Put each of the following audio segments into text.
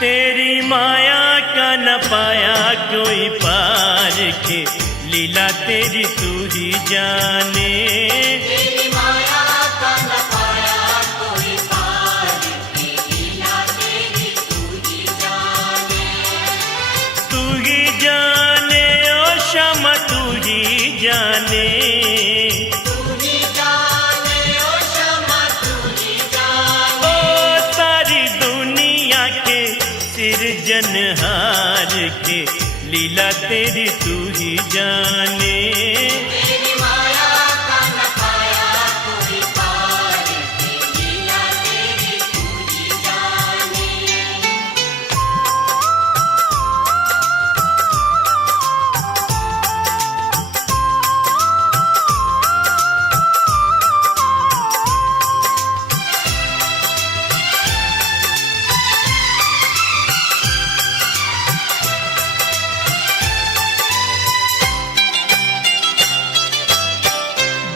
तेरी माया का न पाया कोई पार के, लीला तेरी तू ही जाने। तेरी माया का न पाया कोई पार के, लीला तेरी तू ही जाने। तू ही जाने ओ क्षमा तू ही जाने। तू ही जाने ओ क्षमा तू ही जाने। ओ सारी दुनिया के सिरजनहार के, लीला तेरी तू ही जाने। तेरी माया का न पाया कोई पार के, लीला तेरी तू ही जाने।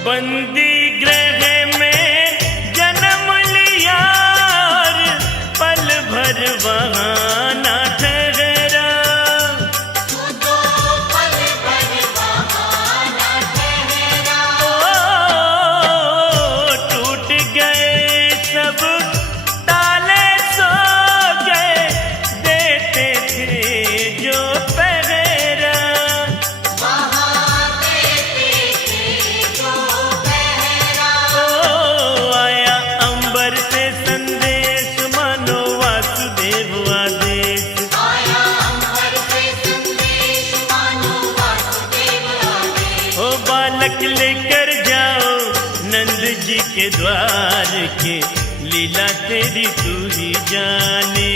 बंदी गृह में जन्म लिया और पल भर वहाँ न ठहरा। तू तो पल भर वहाँ न ठहरा। ओ टूट गए सब ताले सो गए, देते थे जो पहरा। वहाँ देते थे जो पहरा। ओ आया अंबर से संदेश मानो वासुदेव आदेश। आया अंबर से संदेश मानो वासुदेव आदेश। ओ बालक लेकर जाओ नंद जी के द्वार के, लीला तेरी तू ही जाने।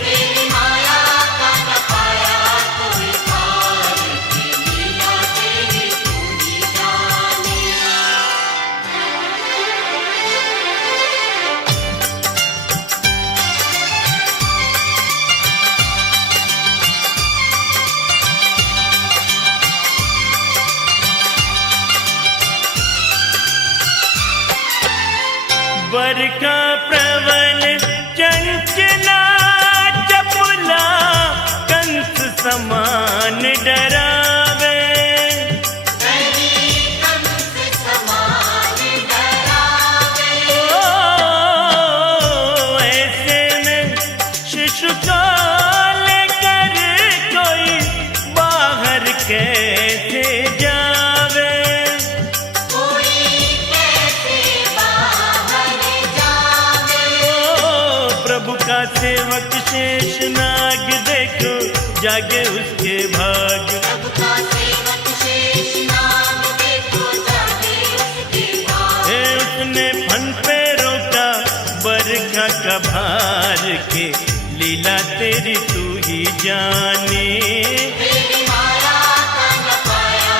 तेरी माया का न पाया कोई पार के, लीला तेरी तू ही जाने। बरखा प्रबल चंचला चपला, कंस समान डरावे। नहीं कंस समान डरावे। ओ ऐसे में शिशु को लेकर कोई बाहर कैसे जावे। कोई कैसे बाहर जावे। ओ प्रभु का सेवक शेष नाग देखो जागे उसके भाग। प्रभु का सेवक शेष नाग देखो जागे उसके भाग। हे उसने फन पे रोका बरखा का भार के, लीला तेरी तू ही जाने। तेरी माया का न पाया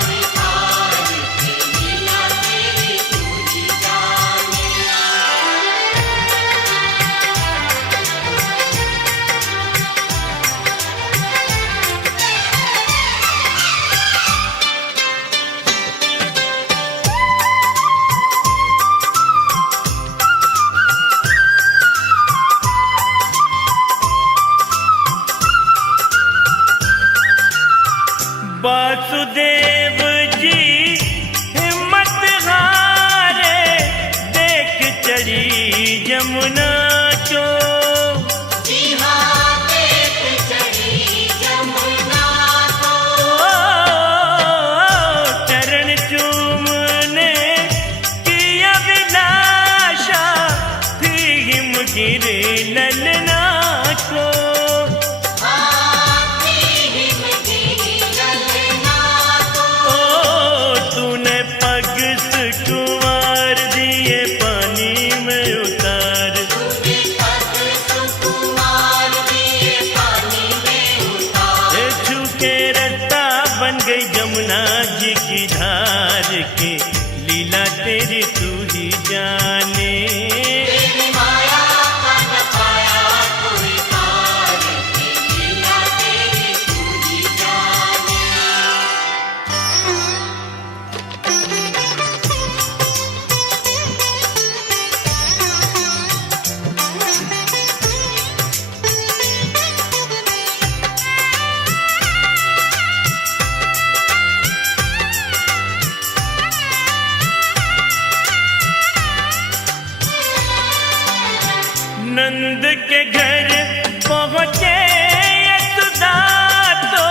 कोई पार के, लीला तेरी तू ही जाने। वासुदेव जी हिम्मत हारे, देख चढ़ी जमुना को। जी हाँ देख चढ़ी जमुना को। ओ चरण चूमने की अभिलाषा थी हिमगिरी ललना को। हाथी हिमगिरी ललना को। ओ तूने पग सुकुमार दिए पानी में उतार। तूने पग सुकुमार दिए पानी में उतार। हे छूके रास्ता बन गई जमुना जी की धार के, लीला तेरी तू ही जाने। तेरी माया का न पाया कोई पार के, लीला तेरी तू ही जाने। नंद के घर पहुँचे यशोदा तो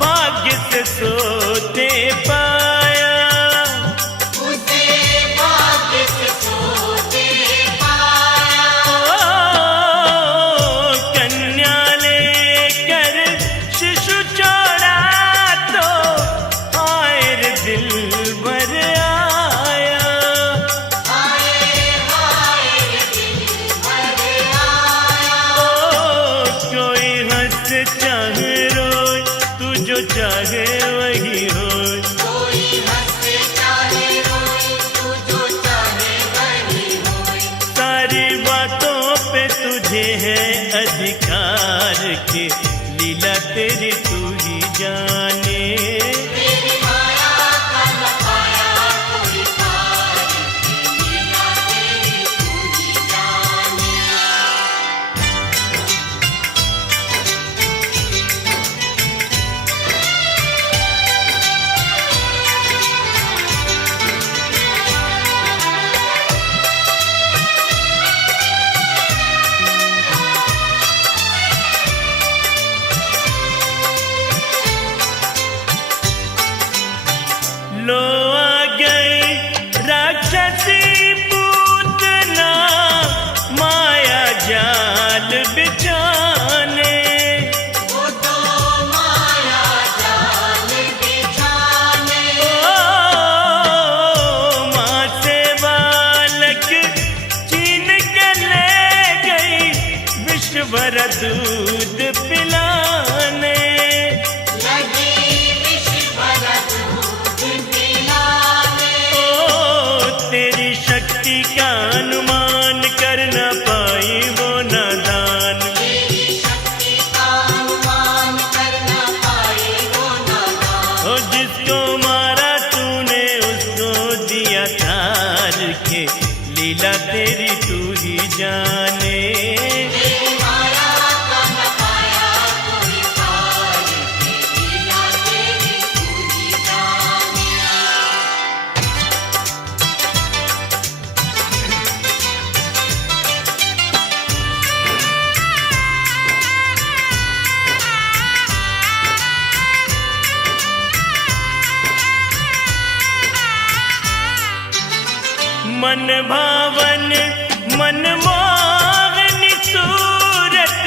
भाग्य से सोते पाया। उसे भाग्य से सोते पाया। कन्या लेकर शिशु छोड़ा तो आए रे दिल भर आया। कोई हंस चाहे रोए तू जो चाहे वही होए। कोई हंसे चाहे रोए तू जो चाहे वही होए। सारी बातों पे तुझे है अधिकार के लीला तेरी तू ही जाने। तेरी माया का न पाया कोई पार की लीला तेरी तू ही जाने। लो आ गई राक्षसी पूतना माया जाल बिछाने। वो तो माया जाल बिछाने। माँ से बालक छीन के ले गई विष भरा दूध पिलाने। लगी विष भरा दूध पिलाने। तेरी शक्ति का अनुमान कर न पाई वो नादान। तेरी शक्ति का अनुमान कर न पाए वो नादान। ओ जिसको मारा तूने उसको दिया तार के लीला तेरी तू ही जाने। तेरी माया का न पाया कोई पार की लीला तेरी तू ही जाने। मन भावन मन मोहनी सूरत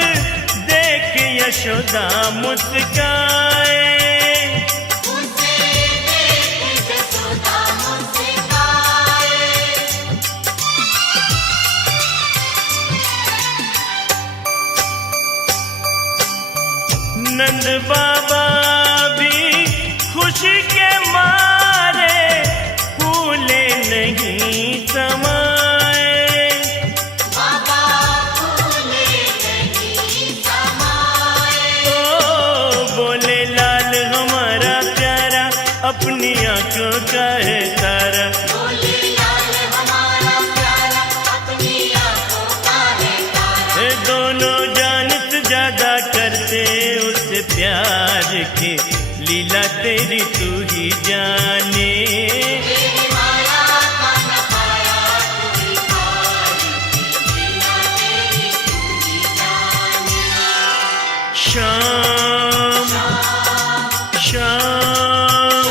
देख यशोदा मुस्काए। उसे देख यशोदा मुस्काए। नंद बाबा भी खुशी के मारे फूले नहीं समाए। बाबा फूले नहीं समाए। ओ बोले लाल हमारा प्यारा अपनी आंखों का है तारा। बोले लाल हमारा प्यारा अपनी आंखों का है तारा। ये दोनों जानत ज्यादा करते उससे प्यार के लीला तेरी तू ही जाने। तेरी माया का न पाया कोई पार की लीला तेरी तू ही जाने। शाम शाम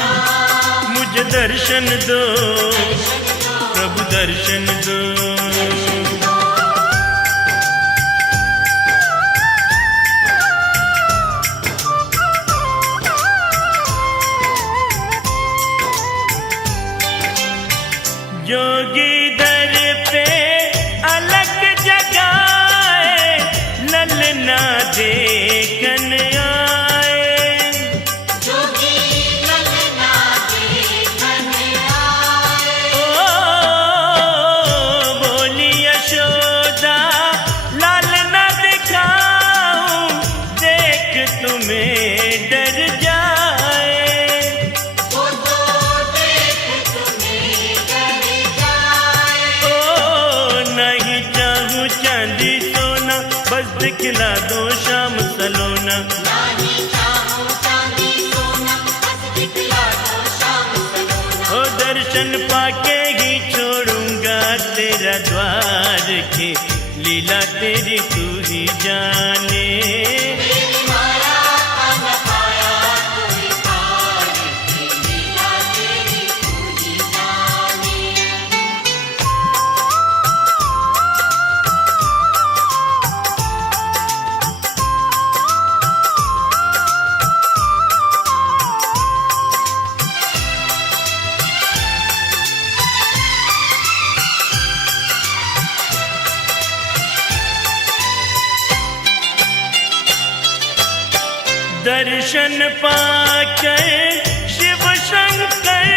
मुझे दर्शन दो प्रभु दर्शन दो। जोगी दर पे अलग जगाए ललना देखन आए। जोगी ललना देखन आए। ओ बोली यशोदा लाल न दिखाऊं देख तुम्हें डर जाए। वो तो देख तुम्हें डर जाए। ओ नहीं चाहूं चांदी सोना बस दिखला दो शाम सलोना। नहीं चाहूं चांदी सोना बस दिखला दो शाम सलोना। ओ दर्शन पाके ही छोड़ूंगा तेरा द्वार के लीला तेरी तू ही जाने। तेरी माया का न पाया कोई पार की लीला तेरी तू ही जाने। दर्शन पाकर शिव शंकर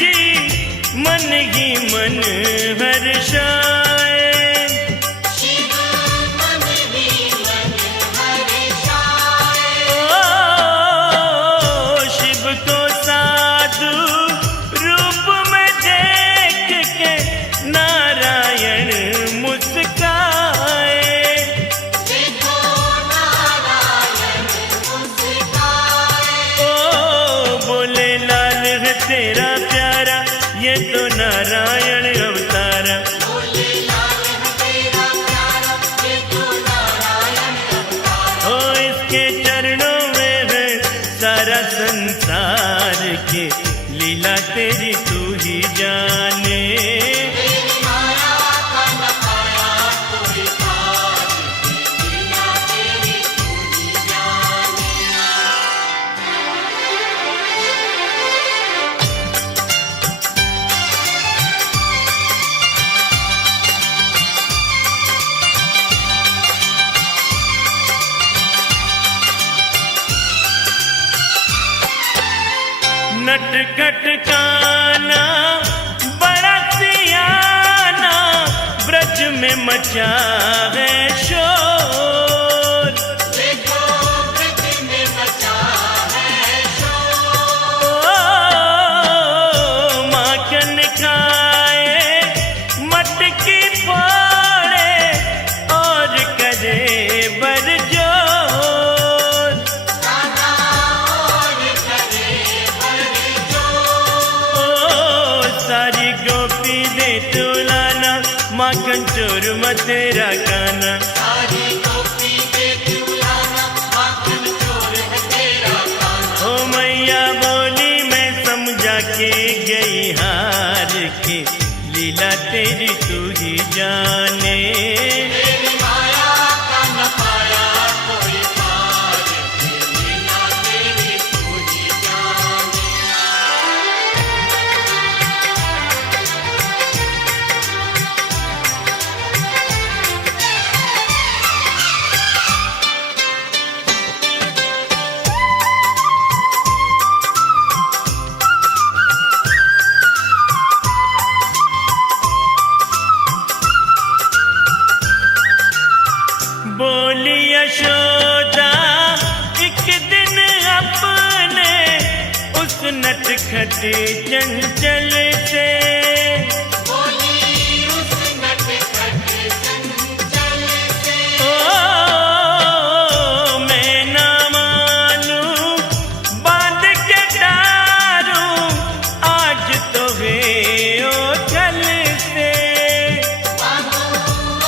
जी मन ही मन हर्षाए। शिव मन ही मन हर्षाए। ओ शिव को साधु रूप में देख के नारायण मुस्काए। देखो नारायण मुस्काए। ओ बोले लाल है तेरा प्यारा, ये तो नारायण अवतारा। बोले लाल है तेरा प्यारा, ये तो नारायण अवतार। ओ इसके चरणों में है सारा संसार के, लीला तेरी तू ही जाने। तेरी माया का न पाया कोई पार की लीला तेरी तू ही जाने। नटखट काना बड़ा सियाना, ब्रज में मचा है शोर। देखो ब्रज में मचा है शोर। ओ माखन खाए मटकी फोड़े और करे बरजोर। गाना और करे बरजोर। ओ सारी गोपी दे तुलाना, माखन चोर मथेरा गाना। सारी गोपी दे तुलाना, माखन चोर है तेरा गाना। ओ मैया बोली मैं समझा के गई हार के, लीला तेरी तू ही जाने। तेरी माया का न पाया कोई पार की लीला तेरी तू ही जाने। बोली यशोदा एक दिन अपने उस नटखट चंचल से। बोली उस नटखट चंचल से। ओ मैं ना मानूं बांध के डारूं, आज तो वे ओझल से। बांधू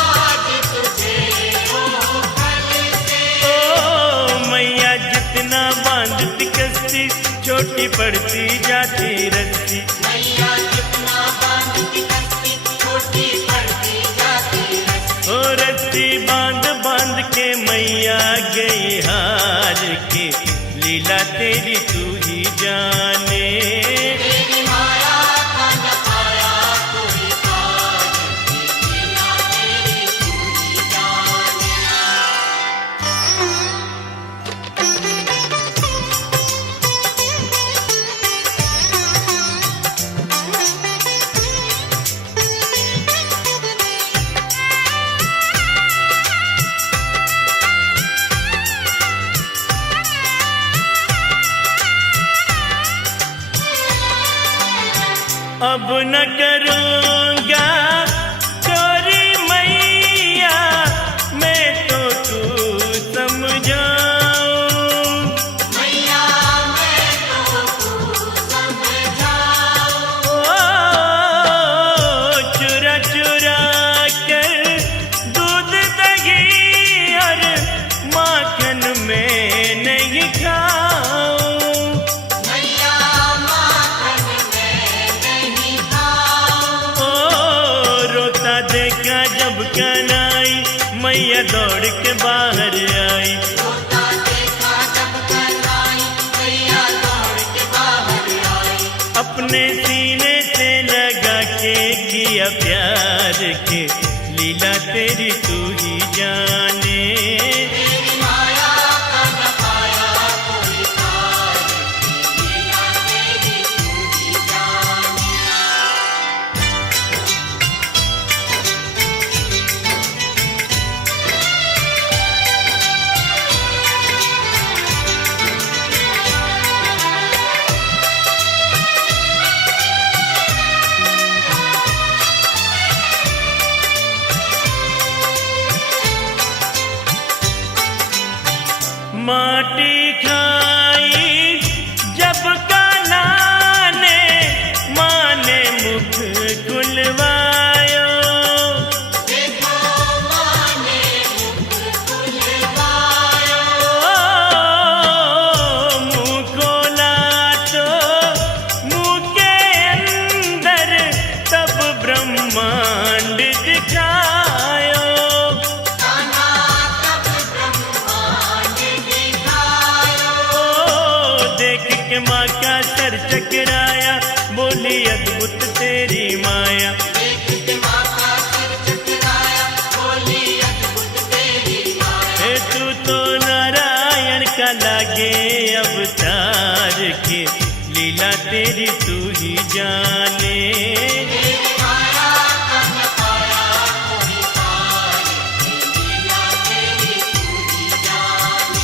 आज तुझे ओ फल से। ओ मैया जितना बांधती कस्ती, छोटी पड़ती जाती रस्सी। मैया जितना बांधती कस्ती, छोटी पड़ती जाती रस्सी। ओ रस्सी बांध बांध के मैया गई हार के, लीला तेरी तू ही जाने। तेरी माया का न पाया कोई पार की लीला तेरी तू ही जाने। अब न करूँगा चोरी मैया, मैं तो तू समझाऊं। मैया मैं तो तू समझाऊं। ओ चुरा चुरा कर दूध मैया दौड़ के बाहर आई। रोता देखा जब घर आई, मैया दौड़ के बाहर आई। अपने सीने से लगा के किया प्यार के, लीला तेरी तू ही जाने। तेरी माया का न पाया कोई पार, लीला तेरी तू ही जाने। माटी खाई जब कान्हा ने, माँ ने मुख खुलवायो। देखो माँ ने मुख खुलवायो। मुँह खोला तो मुँह के अंदर तब ब्रह्मांड दिखायो। कान्हा तब ब्रह्मांड दिखायो। देख के माँ का सर चकराया, बोली अद्भुत तेरी माया। देख के माँ का सिर चकराया, बोली अद्भुत तेरी माया। हे तू तो नारायण का लागे अवतार के, लीला तेरी तू ही जाने। तेरी माया का न पाया कोई पार, लीला तेरी तू ही जाने।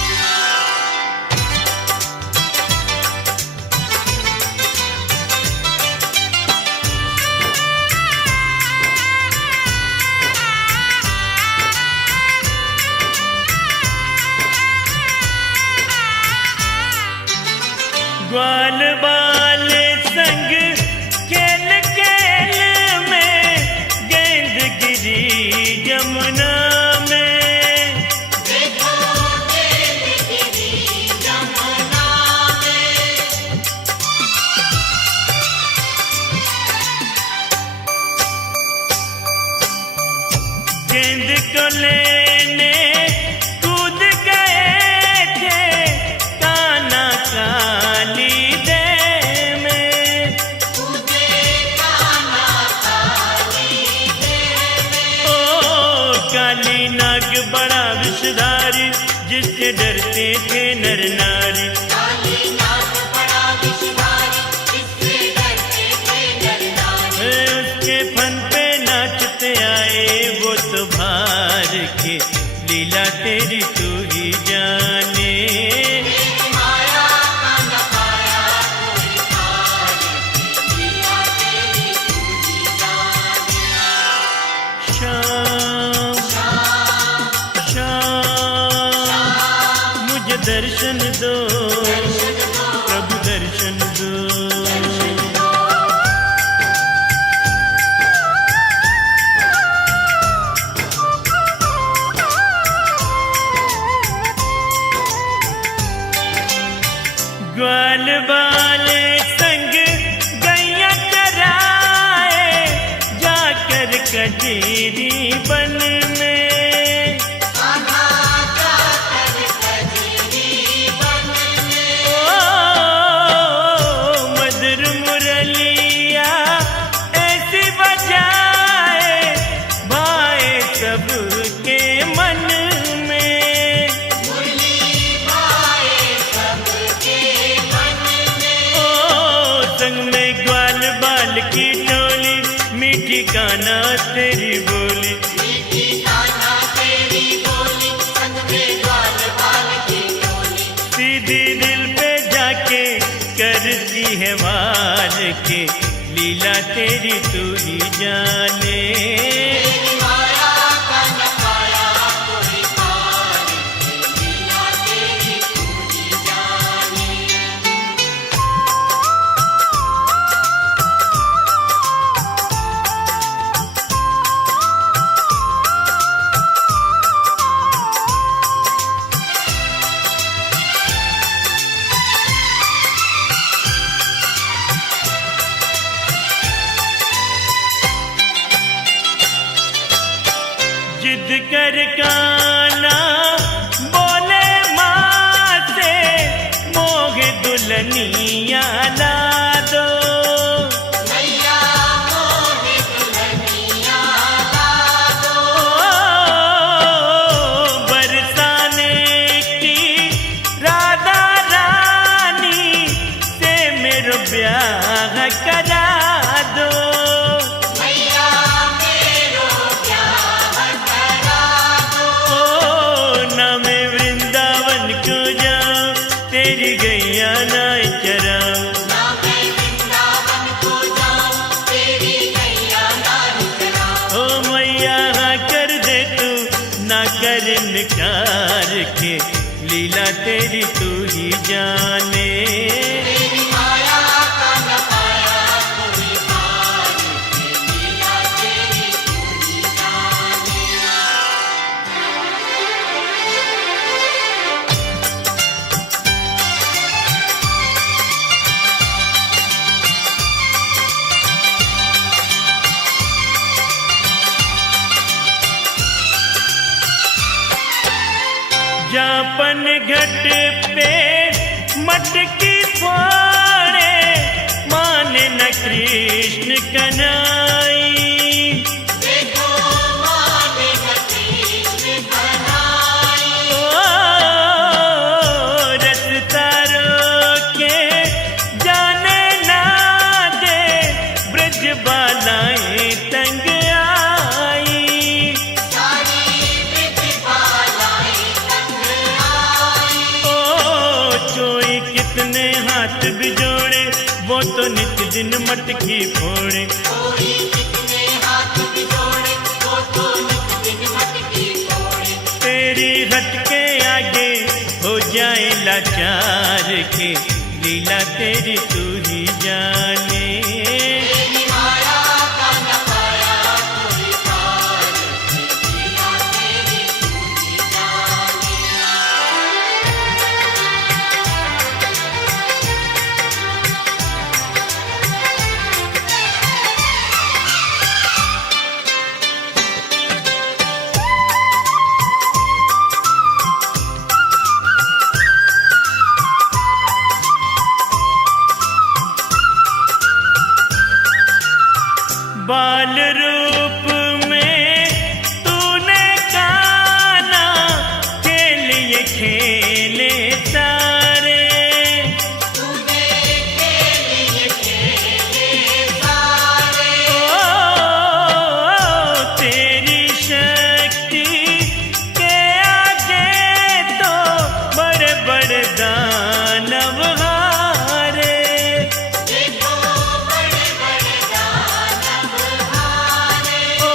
ग्वाल बाले संग खेल खेल में, गेंद गिरी जमुना में। देखो गेंद गिरी जमुना में। गेंद को लेने कूद गए थे, कान्हा काली दे में। तुझे कान्हा काली दे में। ओ काली नाग बड़ा विषधारी, जिससे डरते थे नर नारी। काली नाग बड़ा विषधारी, जिससे डरते थे नर नारी। उसके फन पे नाचते आए वो तो भार के, लीला तेरी तू ही जाने। तेरी माया का न पाया कोई पार, लीला तेरी तू ही जाने। शाम शाम शाम मुझे दर्शन दो, दर्शन दो, प्रभु दर्शन दो। दर्शन दो। ग्वाल बाले संग गैया चराए, जाकर कजरी बन में। कान्हा जाकर कजरी बन में। ओ मधुर मुरलिया ऐसी बजाए, भाए सबके मन में। मुरली भाए सबके मन में। ओ संग में ग्वाल बाल की टोली, मीठी कान्हा तेरी बोली। मीठी कान्हा तेरी बोली, संग में ग्वाल बाल की टोली। सीधी दिल पे जाके करती है वार के, लीला तेरी तू ही जाने। तेरी माया का न पाया कोई पार, लीला तेरी तू ही जाने। जिद कर काना बोले माँ से मोह दुल्हनिया ला दो। मैया मोहे दुल्हनिया ला दो। बरसाने की राधा रानी से मेरो ब्याह करा दो। मैया मेरो ब्याह करा दो। ना मैं वृंदावन को जाऊं तेरी गैया ना चराऊं। ना मैं वृंदावन को जाऊं तेरी गैया नाच चराऊं। ओ मैया हाँ कर दे तू ना कर इनकार के लीला तेरी तू ही जाने। तेरी माया का न पाया कोई पार के लीला तेरी तू ही जाने। जापन घट पे मटकी फोड़े माने न कृष्ण कन्हई। देखो माने न कृष्ण कन्हई। ओ रस तारो के जाने ना दे ब्रज बालाएं तंग आई। सारी ब्रज बालाएं तंग आई। ओ कोई कितने हाथ बिजोड़े वो तो नित दिन मटकी फोड़े। कोई कितने हाथ बिजोड़े वो तो नित दिन मटकी फोड़े। तेरी हट के आगे हो जाए लाचार के लीला तेरी तू ही जाने। तेरी माया का न पाया कोई पार के लीला तेरी तू ही जाने। बाल रूप में तूने काना के लिए खेले सारे। तूने के लिए खेले सारे। ओ तेरी शक्ति के आगे तो बड़े बड़े दानव हारे। देखो बड़े बड़े दानव हारे। ओ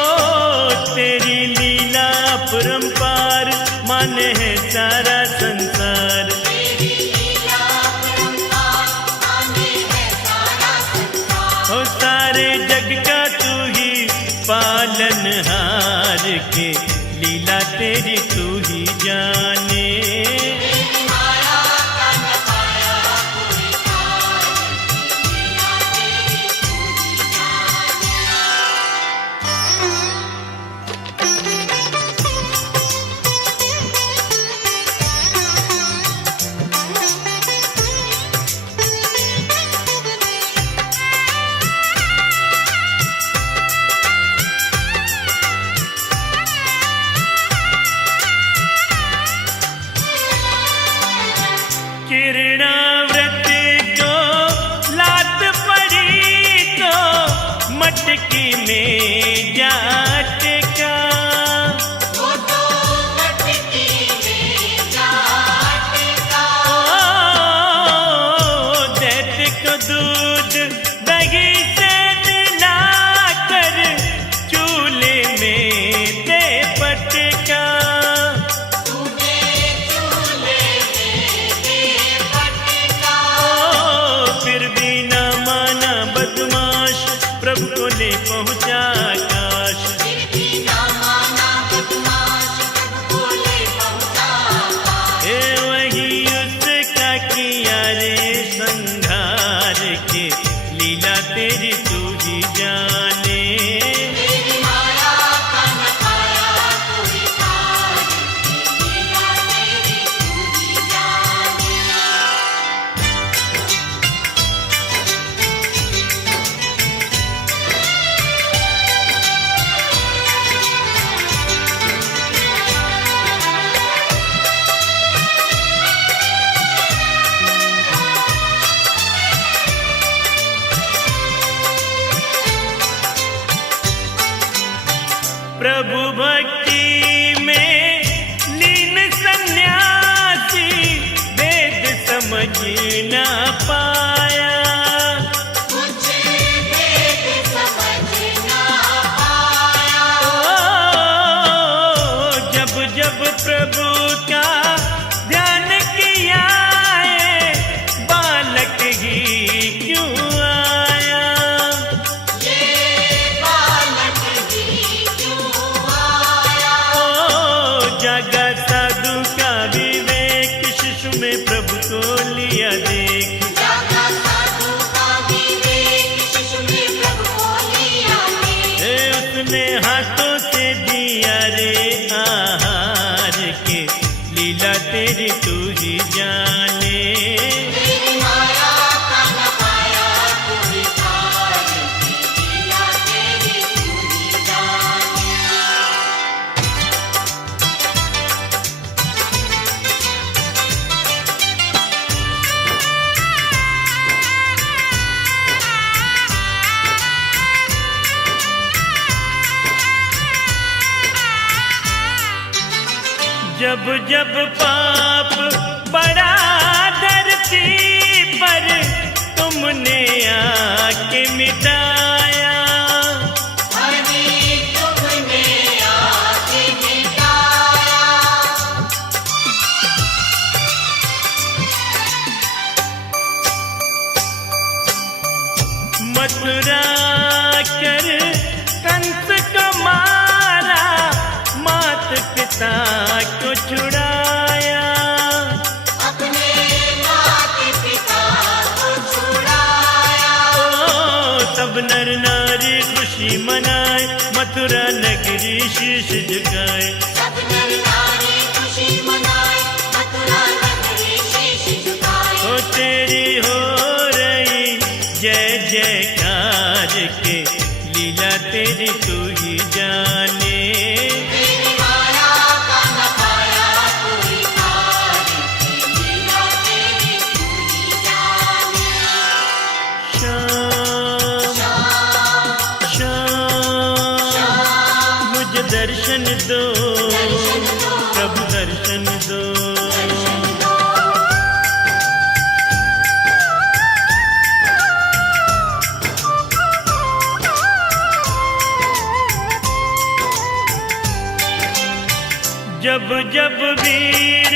तेरी लीला परंपार माने है सारा संसार। तेरी लीला परंपार माने है सारा संसार। ओ सारे जग का तू ही पालनहार के लीला तेरी तू ही जाने। तेरी माया का न पाया कोई पार के लीला तेरी तू ही जाने। किरणाव्रत को लात पड़ी तो मटकी में जाट का। वो तो मटकी में जाट का। ओ दैत्य को दूध दही से मिलाकर चूल्हे में दे पटका। तूने चूल्हे में दे पटका। ओ फिर भी न माना बदमाश प्रभु को ले पहुंचा काश। फिर भी ना माना बदमाश प्रभु को ले पहुंचा काश। ए वही उसका किया रे संघार के लीला तेरी तू ही जाने। तेरी माया का न पाया कोई प्रभु भक्ति में लीन सन्यासी वेद समझ न पाया। कुछ वेद समझ ना पाया। जब जब प्रभु का ध्यान किया है, बालक ही क्यों आया। ये बालक ही क्यों आया। जागा साधु का विवेक, शिशु में प्रभु को लिया देख। जागा साधु का विवेक, शिशु में प्रभु को लिया देख। उसने हाथों से दिया रे आहार के, लीला तेरी तू ही जाने। तेरी माया का न पाया कोई पार, लीला तेरी तू ही जाने। जब जब पाप बड़ा धरती पर, तुमने आके मिटाया। हरि तुमने आके मिटाया। मथुरा कर कंस को मारा, मात पिता को छुड़ाया। अपने माता पिता को छुड़ाया। सब नर नारी खुशी मनाए, मथुरा नगरी शीश झुकाए। सब नर नारी खुशी मनाए, मथुरा नगरी शीश झुकाए। तेरी हो रही जय जयकार के, लीला तेरी तू ही जाने। तेरी माया का न पाया कोई पार, लीला तेरी तू ही जाने। श्याम श्याम मुझे दर्शन दो, दर्शन दो, प्रभु दर्शन दो। दर्शन दो। जब जब वीर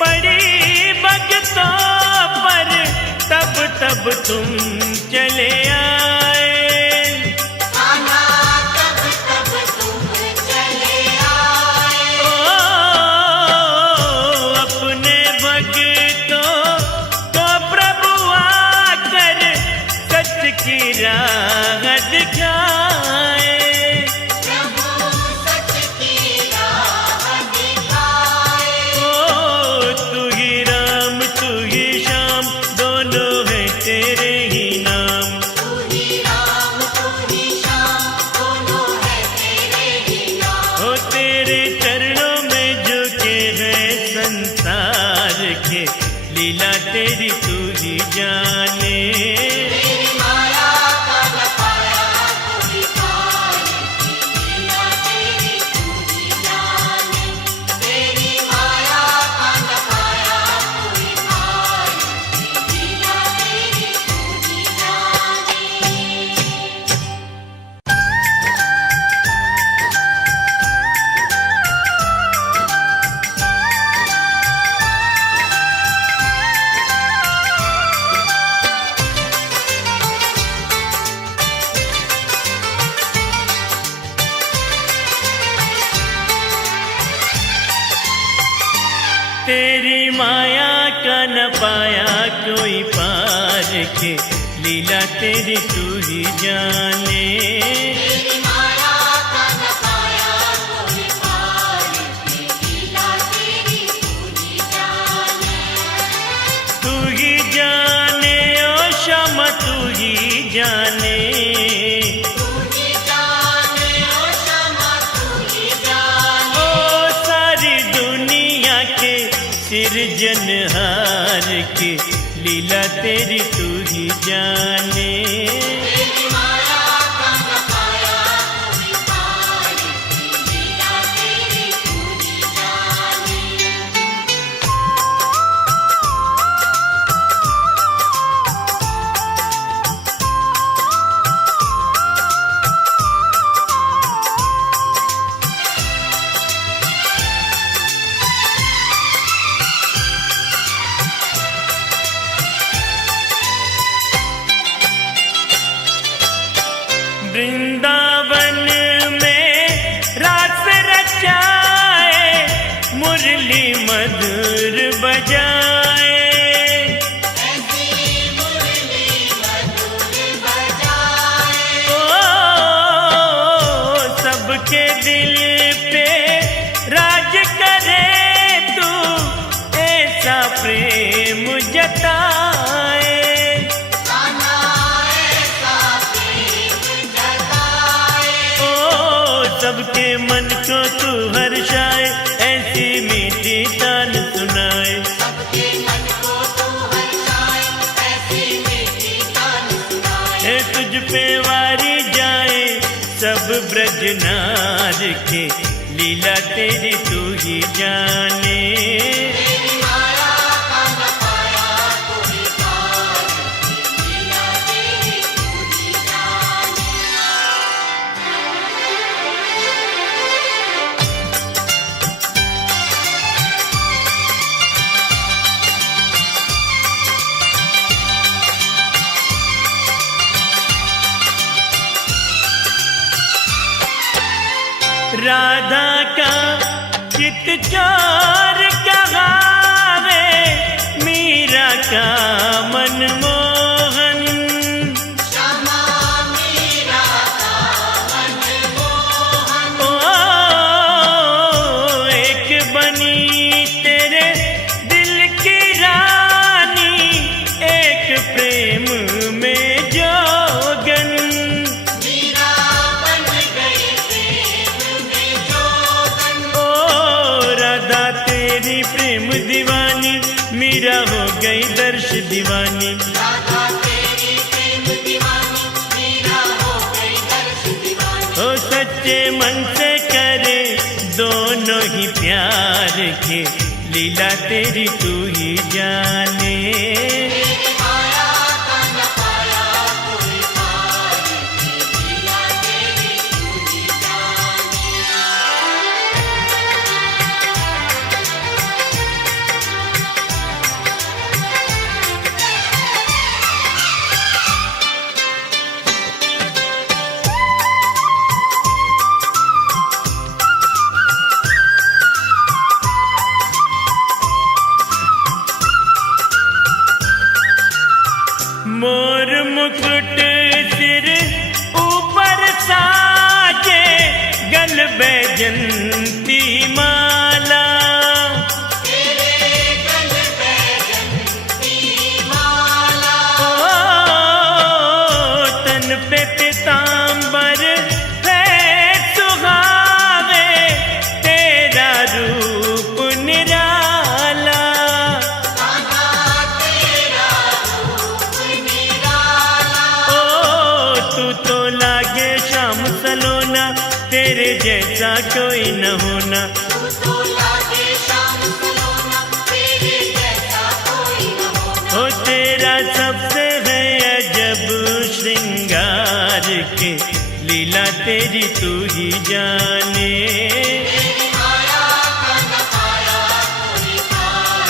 पड़ी भक्तों पर, तब तब तुम चले आए। कान्हा तब तब तुम चले आए। अपने भक्तों को प्रभु आकर सच की राह दिखाए। प्रभु सच की राह दिखाए। तू ही राम तू ही श्याम, दोनों है तेरे ही नाम। तू ही राम तू ही श्याम, दोनों है तेरे ही नाम। तेरे चरणों में झुके हैं संसार के, लीला तेरी तू ही जाने। तेरी माया का न पाया कोई पार, लीला तेरी तू ही जाने। तेरी माया का न पाया कोई पार, लीला तेरी तू ही जाने। तेरी माया का न पाया कोई पार के, लीला तेरी तू ही जाने। तेरी माया का न पाया कोई पार, लीला तेरी तू ही जाने। तू ही जाने ओ श्यामा तू ही जाने। तू ही जाने ओ श्यामा तू ही जाने। ओ सारी दुनिया के सिरजनहार के, लीला तेरी तू ही जाने। तेरी माया का न पाया कोई पार, मधुर बजाए, ऐसी मुरली मधुर बजाए। ओ सबके दिल पे राज करे तू, ऐसा प्रेम जताए। गाना ऐसा प्रेम जताए। ओ सबके मन को तू हर्षाए, ऐसी मीठी तान सुनाए। सबके मन को तू हर्षाए, ऐसी मीठी तान सुनाए। है तुझ पे वारी जाए सब ब्रज नार के, लीला तेरी तू ही जाने। तेरी माया का न पाया कोई पार, लीला तेरी तू ही जाने। राधा का चित चोर कहावे, मीरा का मनमोहन। श्यामा मीरा का मनमोहन। ओ एक बनी तेरे दिल की रानी, एक प्रेम में जोगन। मीरा बन गई प्रेम में जोगन। ओ राधा तेरी प्रेम दीवानी, मीरा हो गई दर्श दीवानी। राधा तेरी प्रेम दीवानी, मीरा हो गई दर्श दीवानी। ओ सच्चे मन से करे दोनों ही प्यार के, लीला तेरी तू ही जाने। तेरी माया का न पाया कोई पार, लीला तेरी तू ही जाने। मोर मुकुट सिर ऊपर साजे, गल बैजंती माला। तेरे गल बैजंती माला। ओ तन पे पीतांबर है सुहावे, तेरा रूप निराला। गाना तेरा रूप निराला। ओ तू तो लागे शाम सलोना, तेरे जैसा कोई न होना। तू तो लागे शाम सलोना, तेरे जैसा कोई न होना। ओ तेरा सबसे है अजब श्रृंगार के, लीला तेरी तू ही जाने। तेरी माया का न पाया कोई पार,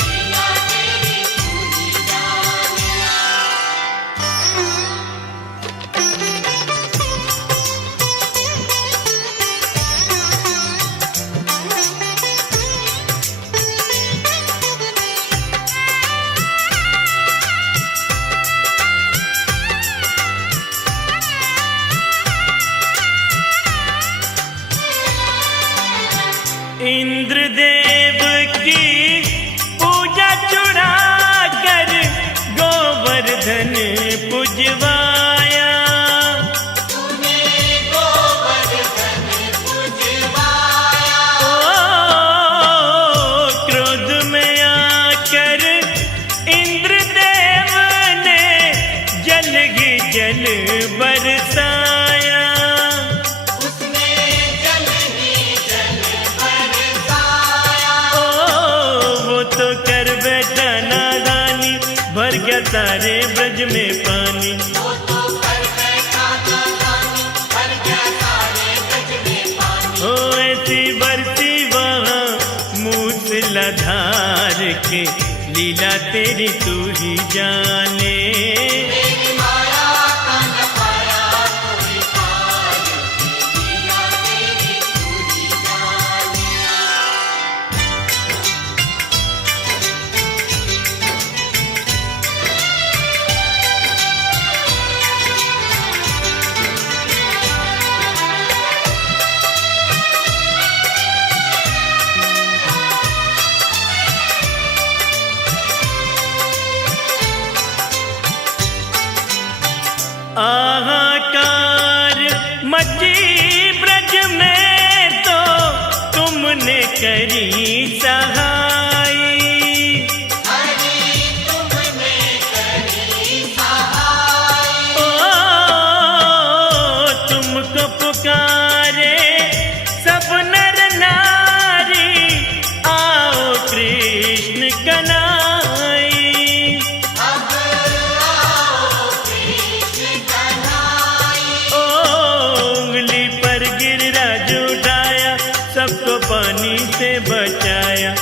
लीला तेरी तू ही जाने। इंद्रदेव की पूजा चुरा कर, गोवर्धन पुजवाया। तूने गोवर्धन पुजवाया। ओ क्रोध में आकर इंद्रदेव ने जल ही जल बरसाया। उसने जल ही जल बरसाया। ओ वो तो कर बैठा नादानी, भर गया सारे ब्रज में पानी। वो तो कर बैठा नादानी, भर गया सारे ब्रज में पानी। ओ ऐसी बरसी वहाँ मूसलाधार के, लीला तेरी तू ही जाने। तेरी माया का न पाया कोई पार, लीला तेरी तू ही जाने। मची ब्रज में तो तुमने करी सहाय। तुमको पुकारे सब नर नारी, आओ कृष्ण कन्हैया। उंगली पर गिरिराज उठाया, सबको पानी से बचाया।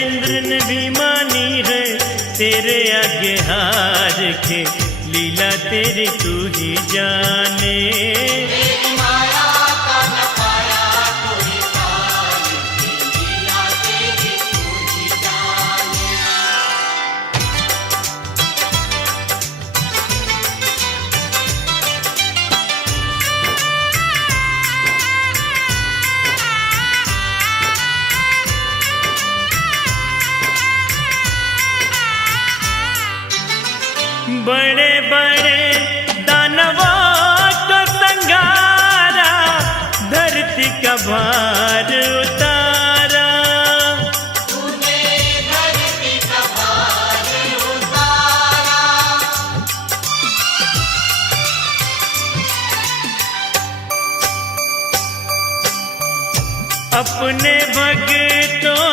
इंद्र ने भी मानी है तेरे आगे हार के, लीला तेरी तू ही जाने। बड़े बड़े दानवों को संगारा, धरती का भार उतारा। अपने भक्तों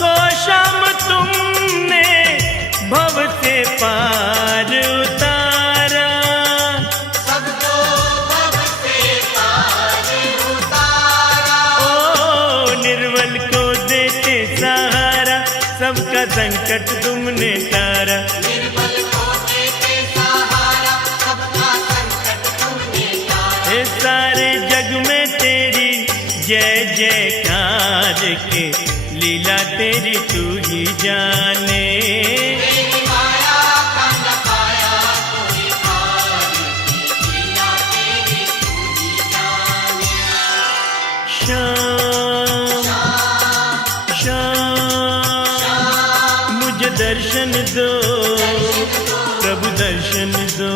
को शाम तुमने भव से पार उतारा। ओ निर्बल को देते सहारा, सबका संकट तुमने तारा। हे सारे जग में तेरी जय जयकार के, लीला तेरी तू ही जाने। श्याम श्याम मुझे दर्शन दो, प्रभु दर्शन दो।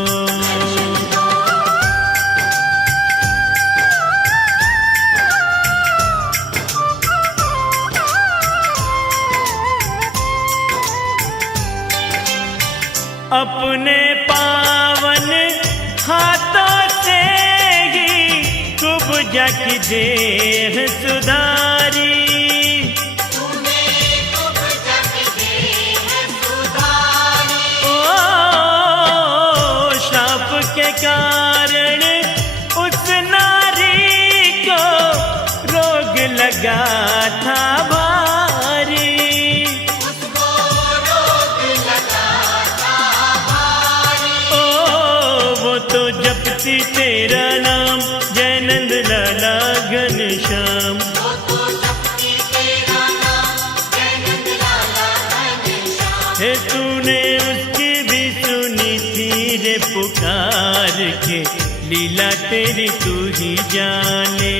अपने पावन हाथों से ही कुब्जा की देह सुधारी। ओ शाप के कारण उस नारी को रोग लगा था भारी। तो जपती तेरा नाम, जयनंद लाला घनश्याम। हे तूने उसकी भी सुनी थी रे पुकार के, लीला तेरी तू ही जाने।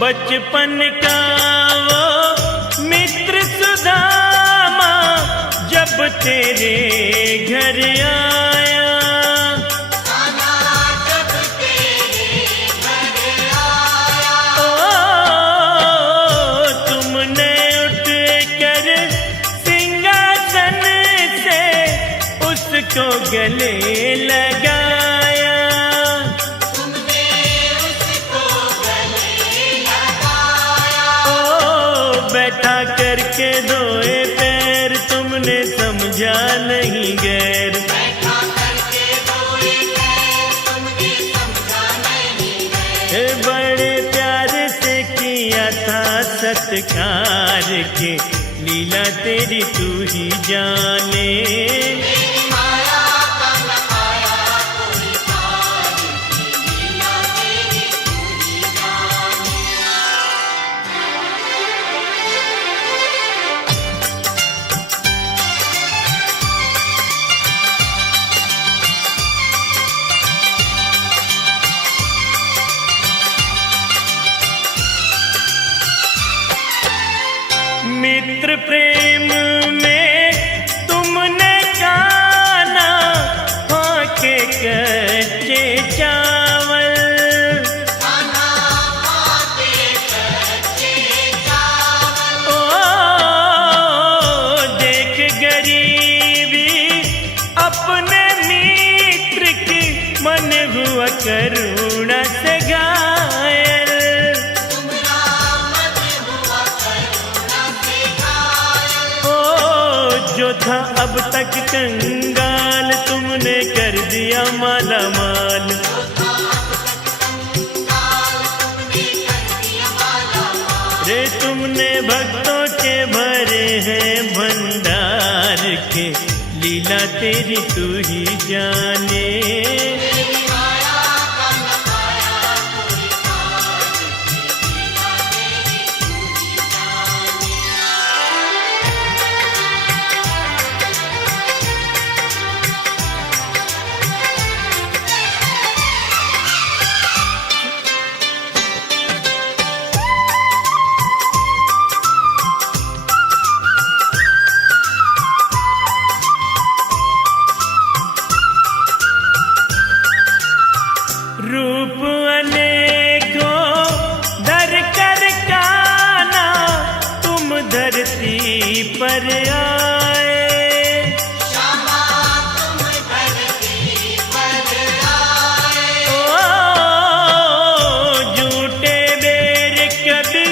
बचपन का वो मित्र सुदामा जब तेरे घर आया। ओ तुमने उठ कर सिंहासन से उसको गले लगाया। बैठा करके धोए पैर, तुमने समझा नहीं गैर। बड़े प्यार से किया था सत्कार के, लीला तेरी तू ही जाने। अपने मित्र की मन हुआ करुणा से घायल। तुम राम हुआ करुणा से घायल। ओ जो था अब तक कंगाल, तुमने कर दिया माला माल। रे तुमने भक्तों के भरे हैं भंडार के, लीला तेरी तू ही जाने। रूप अनेकों धर कर काना, तुम धरती पर आए। क्षमा तुम धरती पर आए। ओ झूठे बेर कभी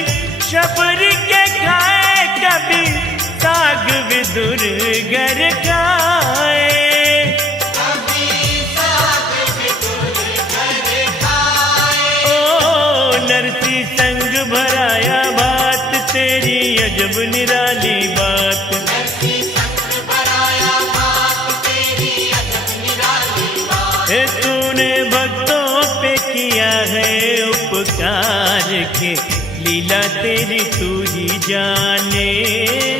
शबर के खाए, कभी साग विदुर घर खाए। नरसी संग भराया बात, तेरी अजब निराली बात। नरसी संग भराया बात, तेरी अजब निराली बात। हे तूने भक्तों पे किया है उपकार के, लीला तेरी तू ही जाने।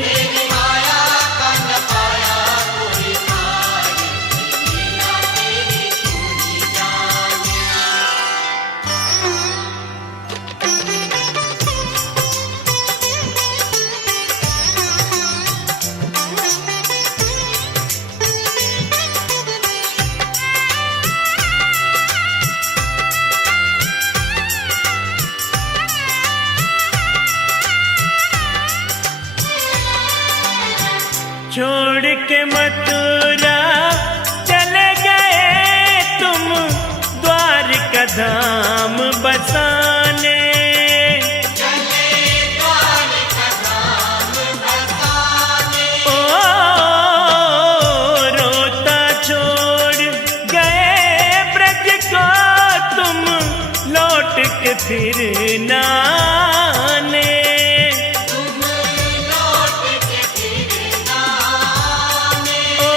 तेरी माया का न पाया कोई पार, लीला तेरी तू ही जाने। छोड़ के मथुरा चले गए तुम, द्वारका धाम बसाने। चले द्वारका धाम बसाने। ओ रोता छोड़ गए ब्रज को तुम, लौट के फिर ना आने। तुम लौट के फिर ना आने। ओ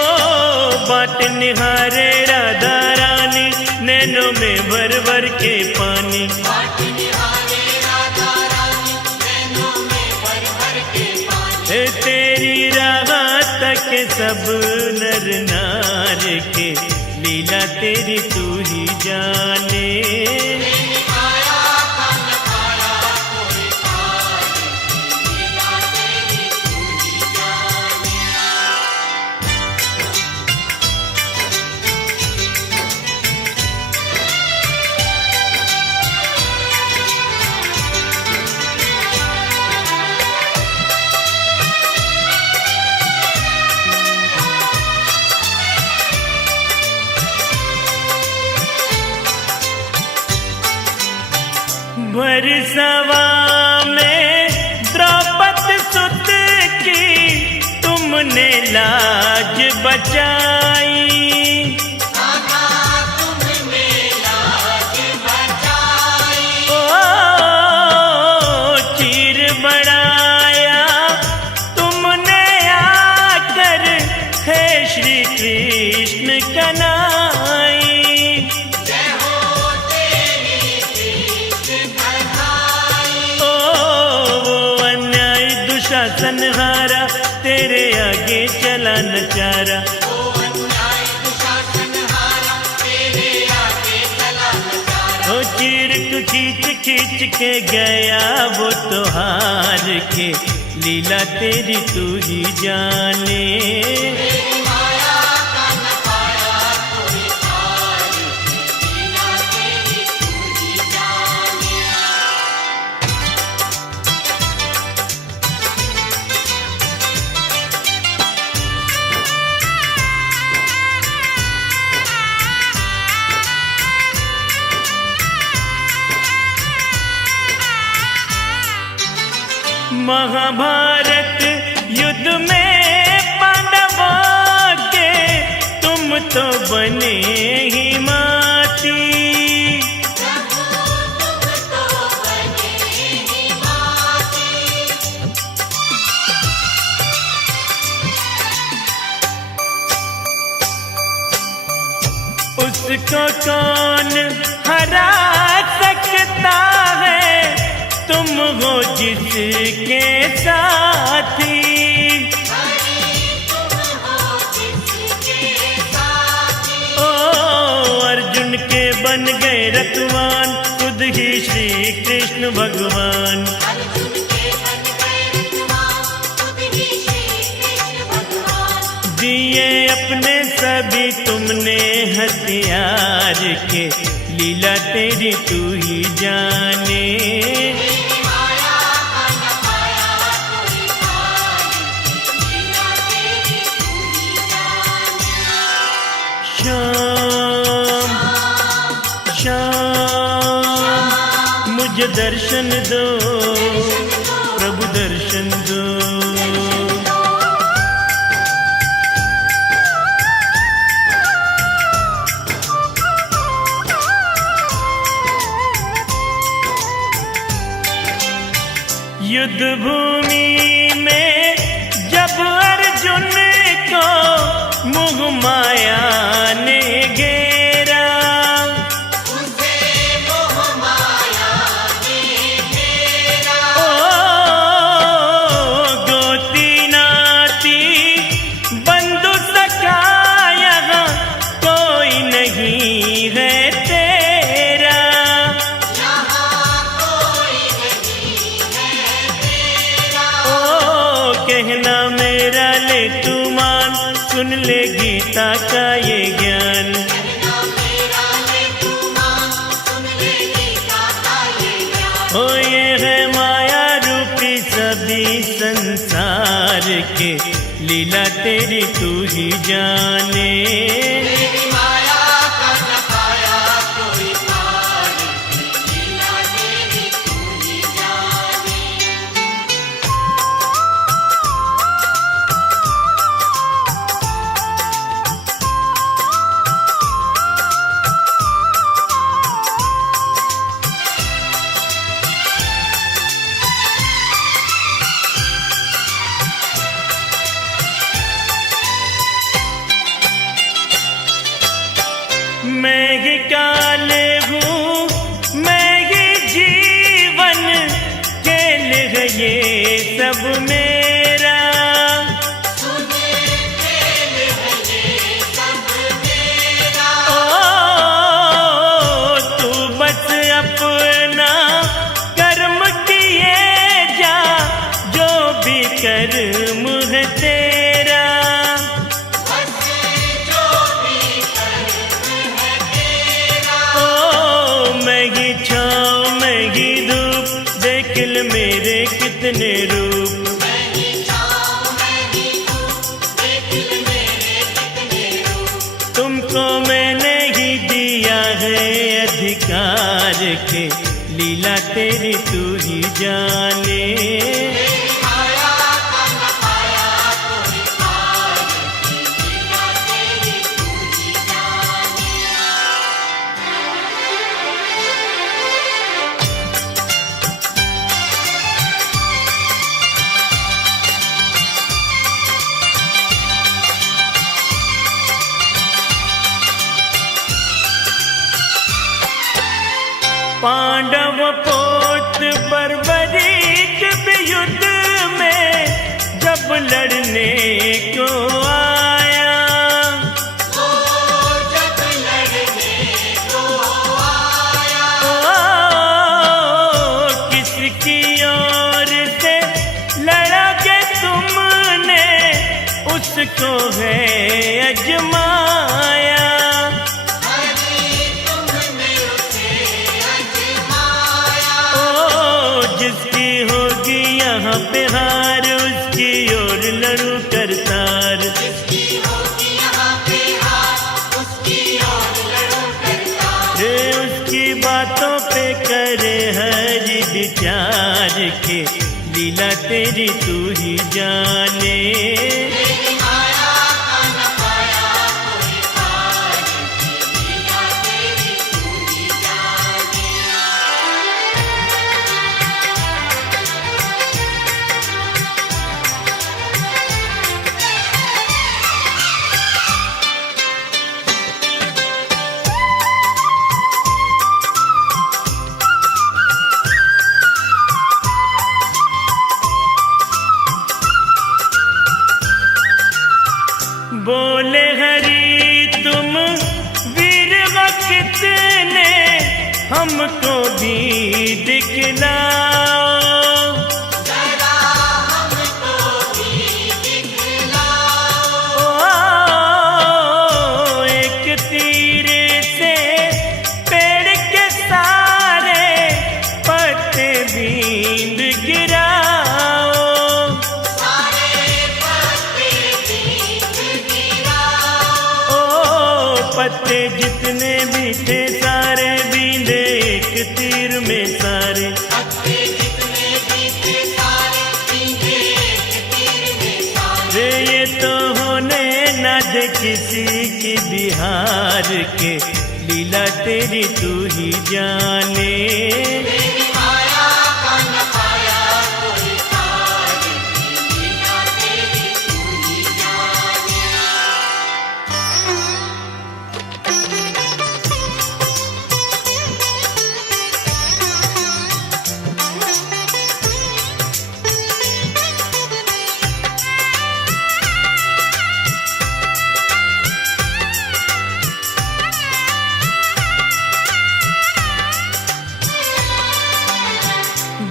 बाट निहारे राधा रानी, नैनों में भर भर के पानी। बाट निहारे राधा रानी, नैनों में भर भर के पानी। हे तेरी राह तक सब नर नार के, लीला तेरी तू ही जाने। तेरी माया का न पाया कोई पार, लीला तेरी तू ही जाने। भरसवा में द्रौपदी सुत की, तुमने लाज बचाई। कान्हा तुमने लाज बचाई। ओ चीर बढ़ाया तुमने आकर, हे श्री कृष्ण कन्हई। जय हो तेरी कृष्ण कन्हई। ओ वो अन्याय दुशासन हारा, तेरे आगे चला न चारा। ओ अन्याय दुशासन हारा, तेरे आगे चला न चारा। ओ चीर तू खींच खींच के गया वो तो हार के, लीला तेरी तू ही जाने। तेरी माया का न पाया कोई पार, लीला तेरी तू ही जाने। महाभारत युद्ध में पांडवों के तुम तो बने ही माती। उसको कौन हरा सकता है, तुम हो जिसके साथी। ओ अर्जुन के बन गए रतवान, खुद ही श्री कृष्ण भगवान। दिए अपने सभी तुमने हथियार के, लीला तेरी तू ही जाने। श्याम श्याम मुझे दर्शन दो, प्रभु दर्शन दो। युद्ध भूमि में जब अर्जुन को मोह माया ने घेरा, ओ गोती नाती बंधु सखा यहाँ कोई नहीं है तेरा। कहना मेरा ले तू मान, सुन ले गीता का ये ज्ञान। ओ ये है माया रूपी सभी संसार के, लीला तेरी तू ही जाने। मैं ही काल हूँ, मैं ही जीवन, खेल है ये सब मेरा। ओ तू बस अपना कर्म किए जा, जो भी कर्म है तेरा। मेरे कितने रूप, तुमको मैंने ही दिया है अधिकार के, लीला तेरी तू ही जाने। पांडव पोत बर्बरीक भी युद्ध में जब लड़ने को आया, किसकी ओर से लड़ोगे तुमने, उसको है अजमाया। जिसकी होगी यहाँ पे हार, उसकी ओर लड़ू करतार। उसकी बातों पे करे हर विचार के, लीला तेरी तू ही जाने। तेरी माया का न पाया कोई पार की लीला तेरी तू ही जाने। बोले हरि तुम वीर वक्त ने हमको भी दिखलाओ। जरा हमको भी दिखलाओ। ओ, एक तीर से पेड़ के सारे पत्ते बींद गिराओ। सारे पत्ते बींद गिराओ। ओ, पत्ते जितने भी थे सारे बींदे एक तीर में सारे। पत्ते जितने भी थे सारे बींदे एक तीर में सारे। रे ये तो होने न दे किसी की बिहार के, लीला तेरी तू ही जाने। तेरी माया का न पाया कोई पार की लीला तेरी तू ही जाने।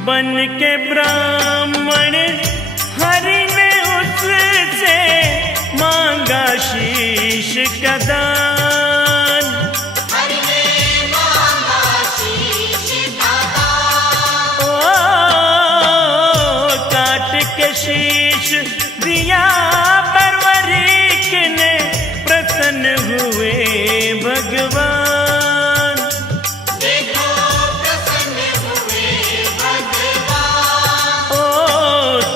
बन के ब्राह्मण हरि ने उससे मांगा शीश का दान। हरि ने मांगा शीश का दान। ओ, काट के शीश दिया परवरिक ने, प्रसन्न हुए भगवान। देखो प्रसन्न हुए भगवान। ओ,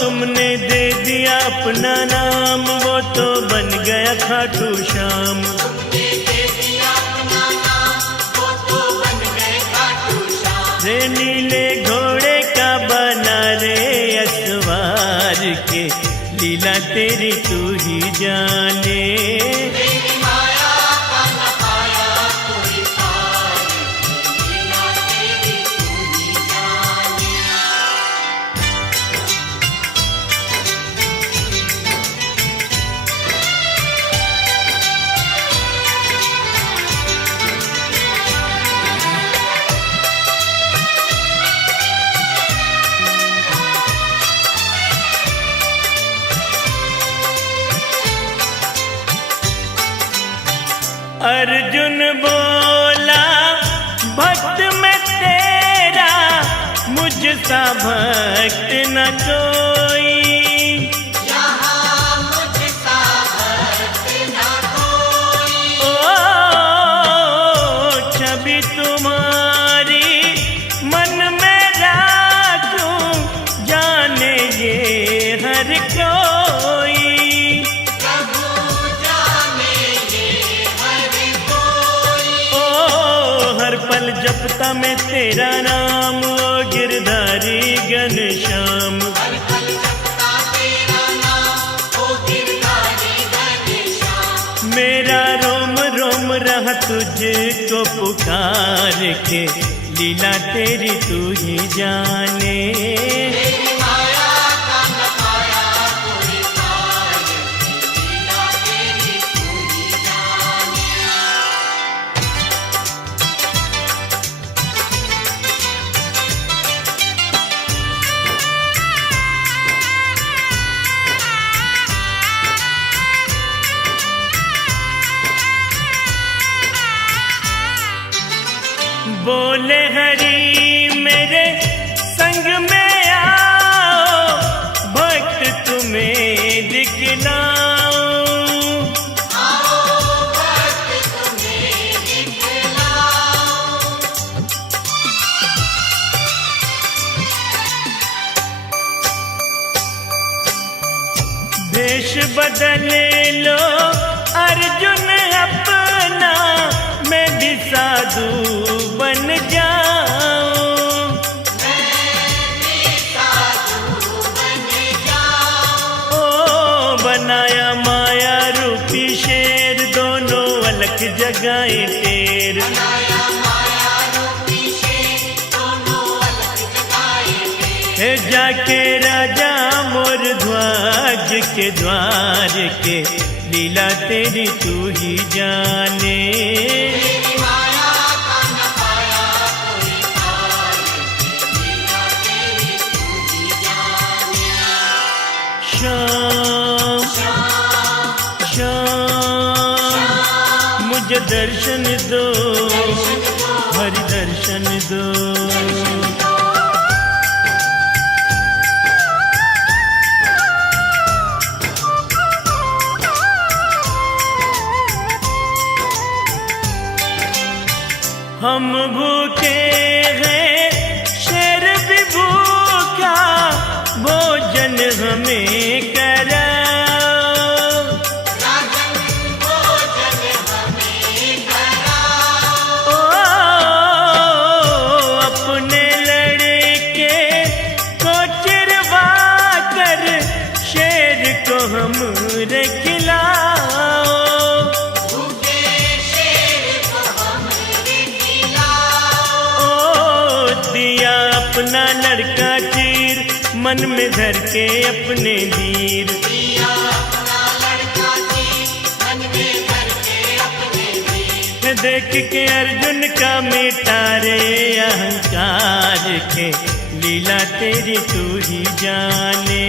तुमने दे दिया अपना नाम, वो तो बन गया खाटू श्याम। तुमने दे दिया अपना नाम, वो तो बन गए खाटू श्याम। रे नीले घोड़े का बना रे असवार के, लीला तेरी तू ही जाने। तेरी माया का न पाया कोई पार की लीला तेरी तू ही जाने। अर्जुन बोला भक्त में तेरा, मुझसा भक्त न कोई। यहाँ मुझसा भक्त न कोई। ओ, छवि तुम्हारी मन में राखूं, जाने ये हर कोई। प्रभु जाने ये हर कोई। ओ, हर पल जपता मैं तेरा नाम, ओ गिरधारी घनश्याम। हर पल जपता तेरा नाम, ओ गिरधारी घनश्याम। मेरा रोम रोम रहा तुझको पुकार के, लीला तेरी तू ही जाने। तेरी माया का न पाया कोई पार की लीला तेरी तू ही जाने। बोले हरि मेरे संग में आओ, भक्त तुम्हें दिखलाऊं। आओ भक्त तुम्हें दिखलाऊं। वेश बदल लो अर्जुन अपना, मैं भी साधु बन जाऊं। ओ बनाया माया रूपी शेर, दोनों अलग जगाए टेर। है जाके राजा मोर ध्वज के द्वार के, लीला तेरी तू ही जाने। श्याम श्याम मुझे दर्शन दो, हरि दर्शन दो। हम भूखे हैं शेर भी भूखा, भोजन हमें कराओ। ओ अपने लड़के को चिरवा कर, शेर को हमरे खिलाओ। दिया अपना लड़का चीर, मन में धर के अपने वीर। देख के अर्जुन का मिटारे अहंकार के, लीला तेरी तू ही जाने।